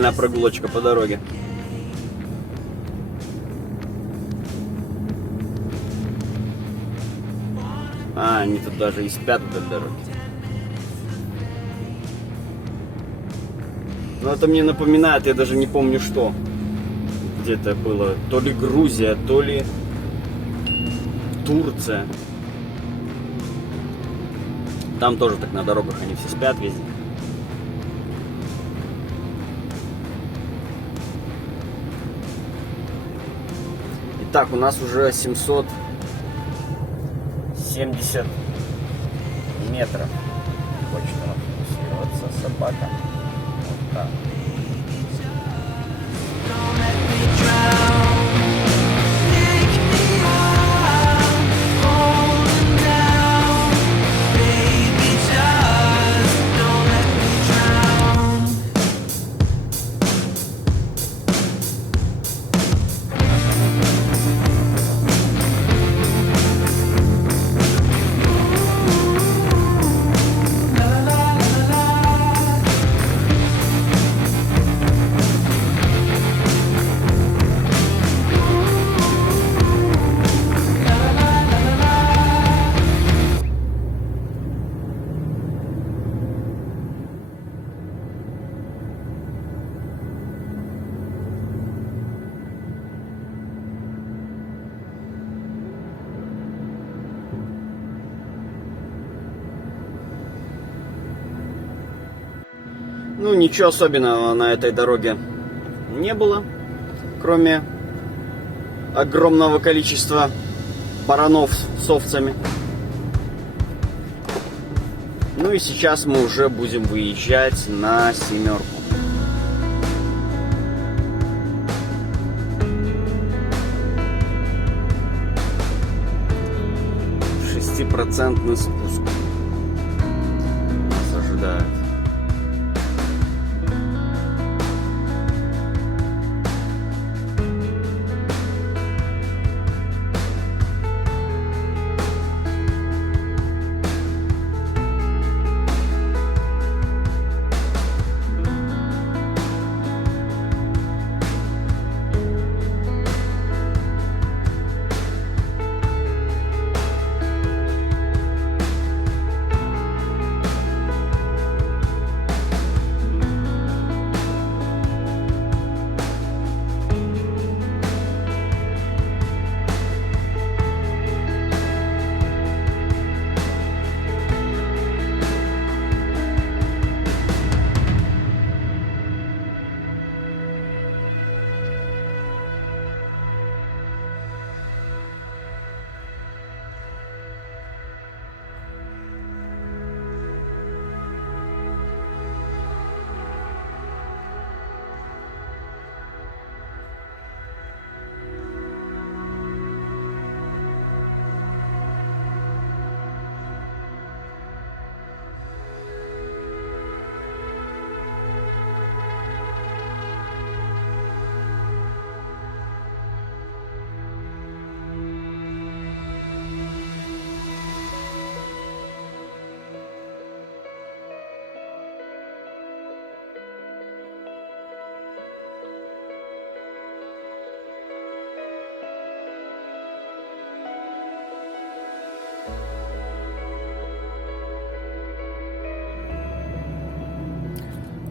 нормальная прогулочка по дороге. А, они тут даже и спят вдоль дороги. Но это мне напоминает, я даже не помню что. Где это было, то ли Грузия, то ли Турция. Там тоже так на дорогах они все спят везде. Итак, у нас уже 770 метров. Хочет она фокусироваться, собака. Вот так. Ну, ничего особенного на этой дороге не было, кроме огромного количества баранов с овцами. Ну и сейчас мы уже будем выезжать на семерку. Шестипроцентный спуск нас ожидает.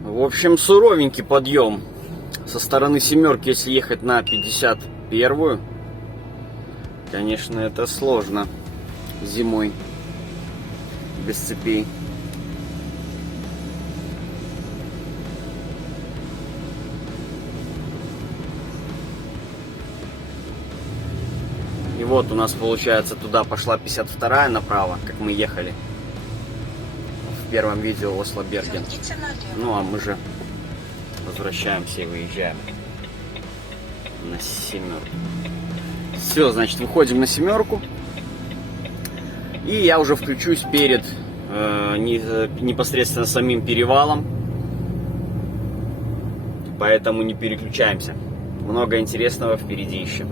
В общем, суровенький подъем. Со стороны семерки, если ехать на 51-ю, конечно, это сложно зимой без цепей. И вот у нас, получается, туда пошла 52-я направо, как мы ехали в первом видео Осло-Берген. Ну а мы же возвращаемся и выезжаем на семерку. Все, значит, выходим на семерку. И я уже включусь перед непосредственно самим перевалом. Поэтому не переключаемся. Много интересного впереди еще.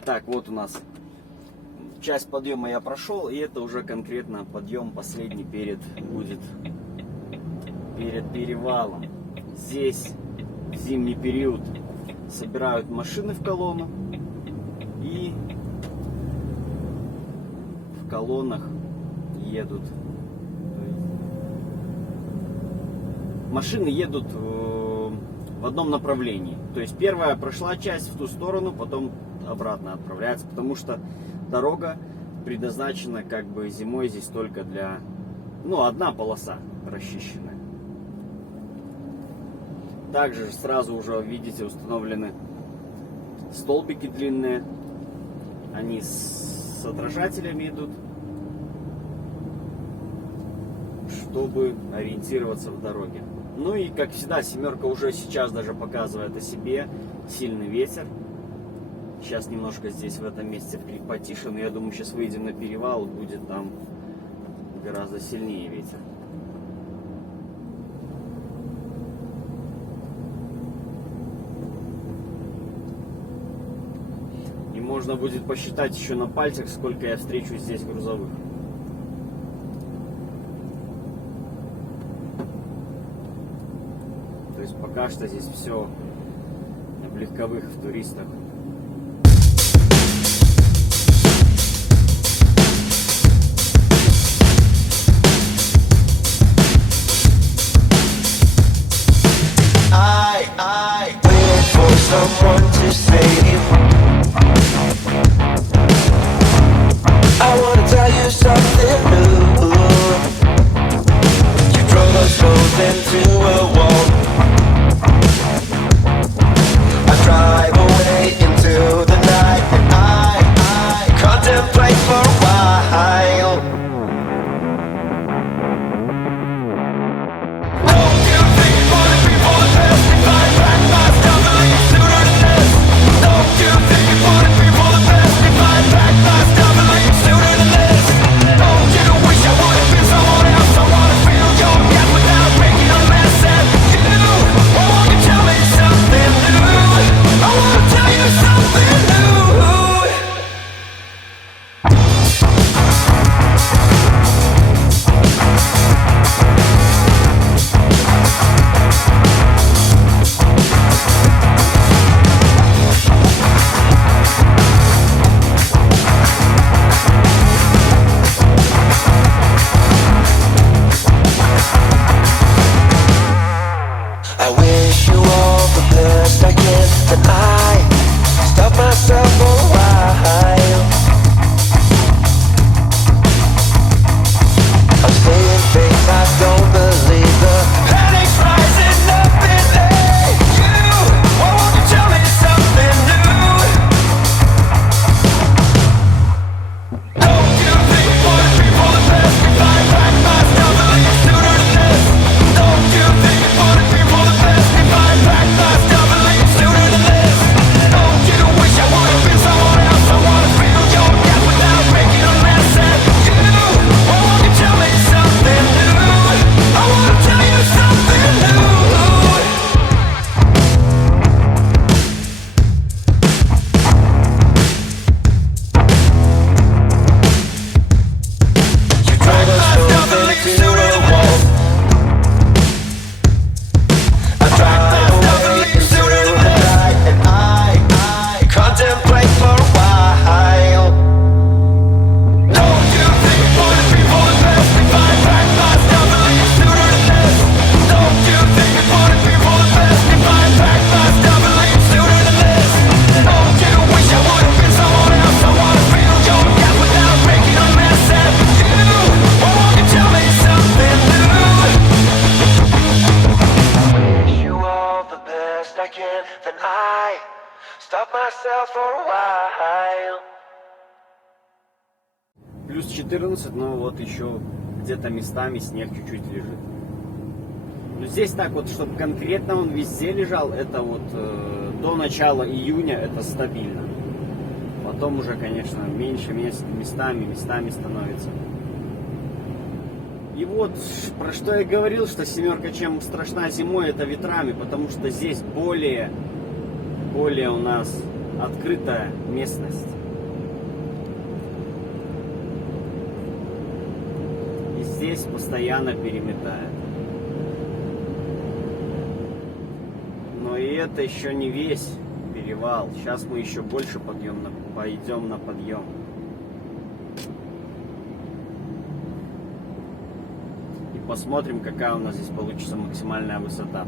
Итак, вот у нас часть подъема я прошел, и это уже конкретно подъем последний будет перед перевалом. Здесь в зимний период собирают машины в колонну, и в колоннах едут. Машины едут в одном направлении. То есть первая прошла часть в ту сторону, потом обратно отправляется, потому что дорога предназначена как бы зимой здесь только для, одна полоса расчищенная. Также сразу уже видите установлены столбики длинные, они с отражателями идут, чтобы ориентироваться в дороге. Ну и как всегда, семерка уже сейчас даже показывает о себе. Сильный ветер. Сейчас немножко здесь в этом месте потише, но я думаю, сейчас выйдем на перевал, будет там гораздо сильнее ветер. И можно будет посчитать еще на пальцах, сколько я встречу здесь грузовых. То есть пока что здесь все в легковых, в туристах. I wait for someone to save. I wanna tell you something new. You drove us both into a wall. I drive away into the night, and I contemplate for a while. Don't you think for the people that testify back my stuff and leave sooner than this? Don't you think for the people that testify back my stuff and leave sooner than this? Don't you wish I would have been someone else? I wanna feel your gap without making a mess of you. Oh, won't you tell me something new? I wanna tell you something new. I wish you all the best I can, and I stop myself for a while. I'm staying fake, I don't believe the panic's rising up in you. Why won't you tell me something new? Don't you think for the people that testify back my stuff and leave sooner than this? Don't you think for the people that testify back my stuff and leave sooner than this? Don't you wish I would have been someone else? I wanna feel your gap without making a mess of you. Why won't you tell me something new? I wanna tell you something new. You drove us both into a wall. I drive away into the night, and I contemplate for a while. Don't you think for the people that testify back my stuff and leave sooner than this? Don't you think for the people that testify back my stuff and leave sooner than this? Don't you wish I would have been someone else? I wanna feel your gap without making a mess of you. Why won't you tell me something new? Wish you all the best I can, then I stop myself for a while. Плюс 14, но вот еще где-то местами снег чуть-чуть лежит. Но здесь так вот, чтобы конкретно он везде лежал, это вот до начала июня это стабильно. Потом уже, конечно, меньше местами становится. И вот, про что я говорил, что семерка чем страшна зимой, это ветрами, потому что здесь более у нас открытая местность. здесь постоянно переметает. Но и это еще не весь перевал. Сейчас мы еще больше пойдем на подъем. И посмотрим, какая у нас здесь получится максимальная высота.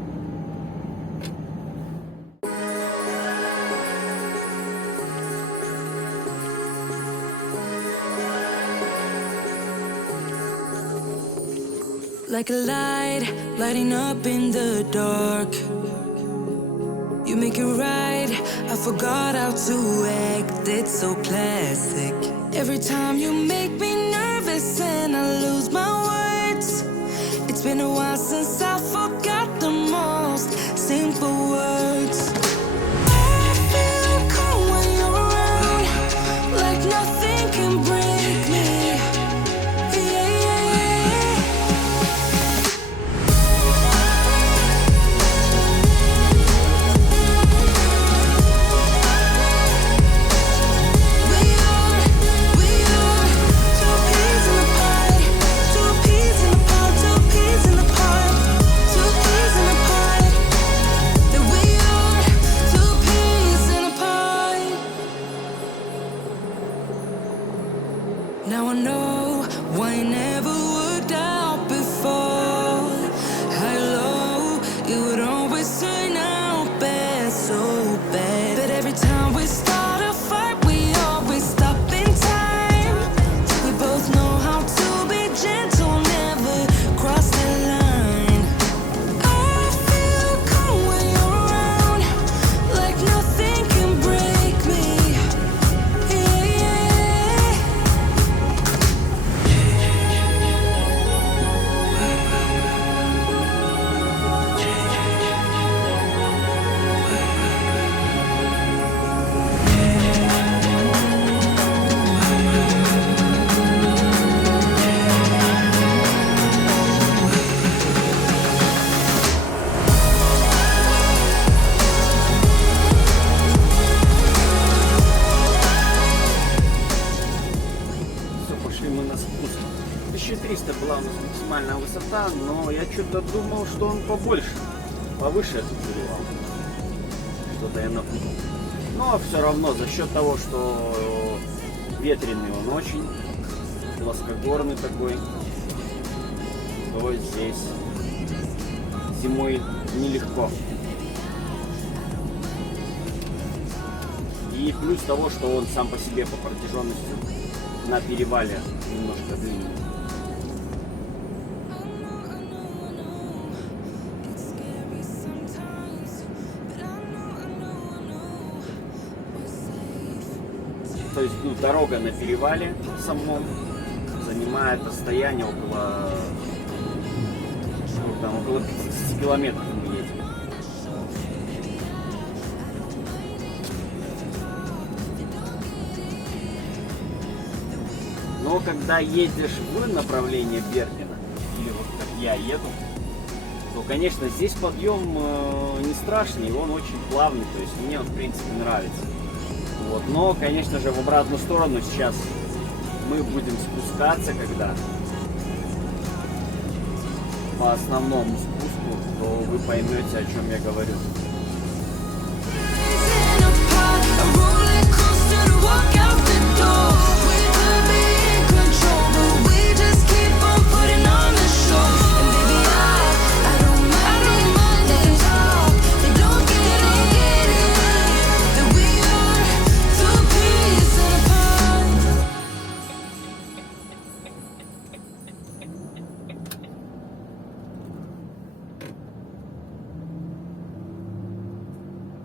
Like a light, lighting up in the dark. You make it right, I forgot how to act. It's so classic. Every time you make me nervous and I lose my words. It's been a while since I forgot the most simple words. I feel calm when you're around, like nothing can break me. Now I know why it never worked out before. Hello, it would always turn out bad, so bad. But every time we start a fight, we always stop in time. We both know how to be gentle, never cross the line. I feel calm when you're around, like nothing can break me. Все, пошли мы на спуск. 1300 была у нас максимальная высота, но я что-то думал, что он побольше, повыше этот перевал. Что-то я напутал. Но все равно за счет того, что ветреный он очень, плоскогорный такой, то здесь зимой нелегко. И плюс того, что он сам по себе по протяженности на перевале немножко длинный. То есть дорога на перевале самом занимает расстояние около 50 километров мы едем. Но когда едешь в направлении Бергена, или вот как я еду, то, конечно, здесь подъем не страшный, он очень плавный, то есть мне он, в принципе, нравится. Вот. Но, конечно же, в обратную сторону сейчас мы будем спускаться, когда по основному спуску, то вы поймете, о чем я говорю.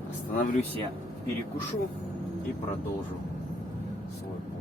Остановлюсь я, перекушу и продолжу свой путь.